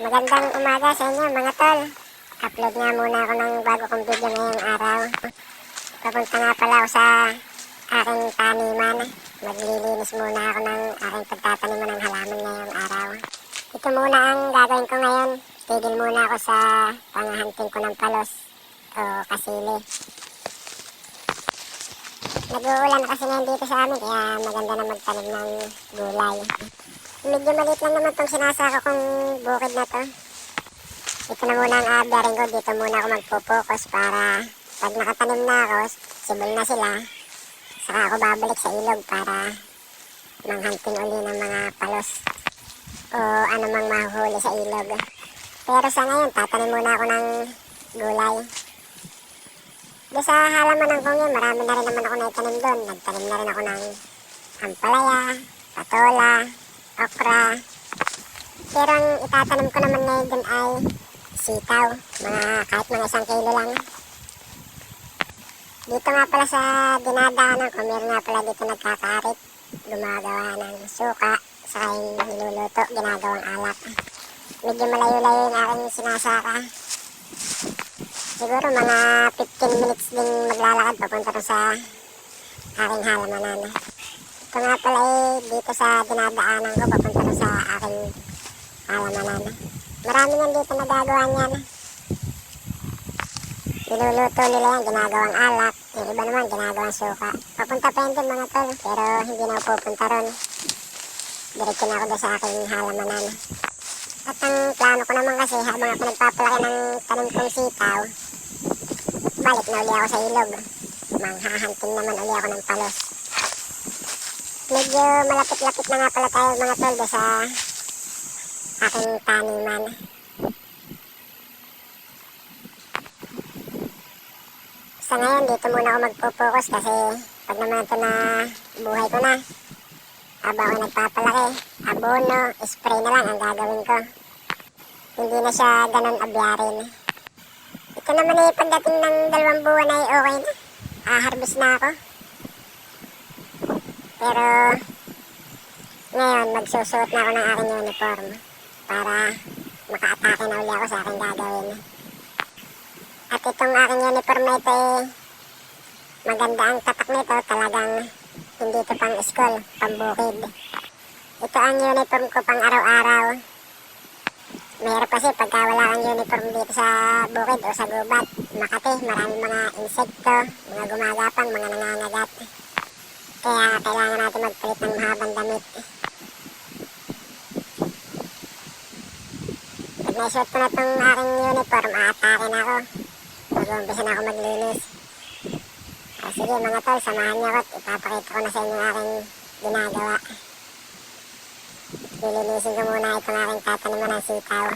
Magandang umaga sa inyo mga tol. Upload nga muna ako ng bago kong video ngayong araw. Papunta nga pala ako sa aking taniman. Maglilinis muna ako ng aking pagtataniman ng halaman ngayong araw. Ito muna ang gagawin ko ngayon. Tigil muna ako sa panghahunting ko ng palos o kasili. Nag-uulan kasi ngayon dito sa amin kaya maganda na magtanim ng gulay. Medyo maliit lang naman itong sinasaka kong bukid na to. Ito na muna ang aabarin ko. Dito muna ako magpo-focus para pag nakatanim na ako, sibol na sila. Saka ako babalik sa ilog para manghunting uli ng mga palos o anumang mahuhuli sa ilog. Pero sa ngayon, tatanim muna ako ng gulay. Doon sa halamanan ko ngayon, marami na rin naman ako naitanim doon. Nagtanim na rin ako ng ampalaya, patola, okra. Pero ang itatanim ko naman ngayon dun ay sitaw. Kahit mga 1 kilo lang. Dito nga pala sa dinadaanan ko, meron nga pala dito nagkakarit. Gumagawa ng suka, saka yung niluluto, ginagawang alak. Medyo malayo-layo yung aking sinasaka. Siguro mga 15 minutes din maglalakad papunta rin sa aking halamanan. Ito nga pala dito sa dinadaanan ko papunta rin sa aking halamanan. Marami yan dito nagagawa niyan. Niluluto nila yan, ginagawang alak. Yung iba naman ginagawang suka. Papunta pa yun din mga tol, pero hindi na ako pupunta ron. Diretso na ako doon sa aking halamanan. At ang plano ko naman kasi habang ako nagpapalaki ng tanim kong sitaw, balik na uli ako sa ilog. Manghahunting naman uli ako ng palos. Medyo malapit-lapit na nga pala tayo mga tol sa aking taniman. Sa ngayon dito muna ako magpo-focus kasi pag naman ito na buhay ko na, habang ako nagpapalaki, abono, spray na lang ang gagawin ko. Hindi na siya ganun abyarin. Ito naman pagdating ng 2 buwan ay okay na. Harvest na ako. Pero ngayon magsusuot na ako ng aking uniform para maka-atake na uli ako sa aking gagawin. At itong aking uniform na ito maganda ang tatak nito, talagang hindi ito pang school, pambukid. Ito ang uniform ko pang araw-araw. Mahirap kasi pagka wala kang uniform dito sa bukid o sa gubat. Makati, maraming mga insekto, mga gumagapang, mga nangangagat. Kaya kailangan natin magpalit ng mahabang damit. Pag naisuot ko na itong aking uniform, aatake na ako. Mag-uumpisa na ako maglinis. Sige mga tol, samahan niyo ako at ipapakita ko na sa inyo ang aking ginagawa. Lilinisin ko muna itong aking tataniman ng sitaw.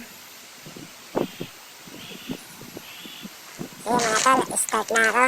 Sige mga tol, start na ako.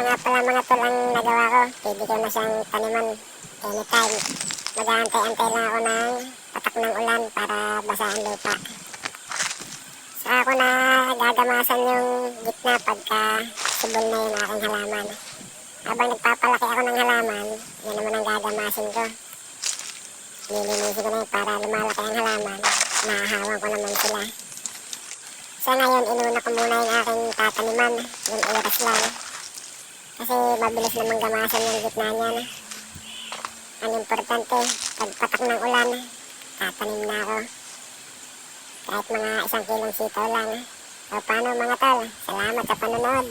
Ito nga pala mga tol ang nagawa ko. Pwede ko na siyang taniman anytime. Mag-aantay-antay lang ako ng patak ng ulan para basa ang lupa. Saka ako na gagamasan yung gitna pagka subol na yung aking halaman. Habang nagpapalaki ako ng halaman, yan naman ang gagamasin ko. Nilinisin ko na yun para lumalaki ang halaman. Nahahawan ko naman sila. Sa ngayon, inuna ko muna yung aking tataniman, yung iras lang. Kasi mabilis naman gamasan yung gitna niyan. Ang importante, pagpatak ng ulan, tatanim na ako. Kahit mga 1 kilong sitaw lang. O paano mga tol? Salamat sa panonood.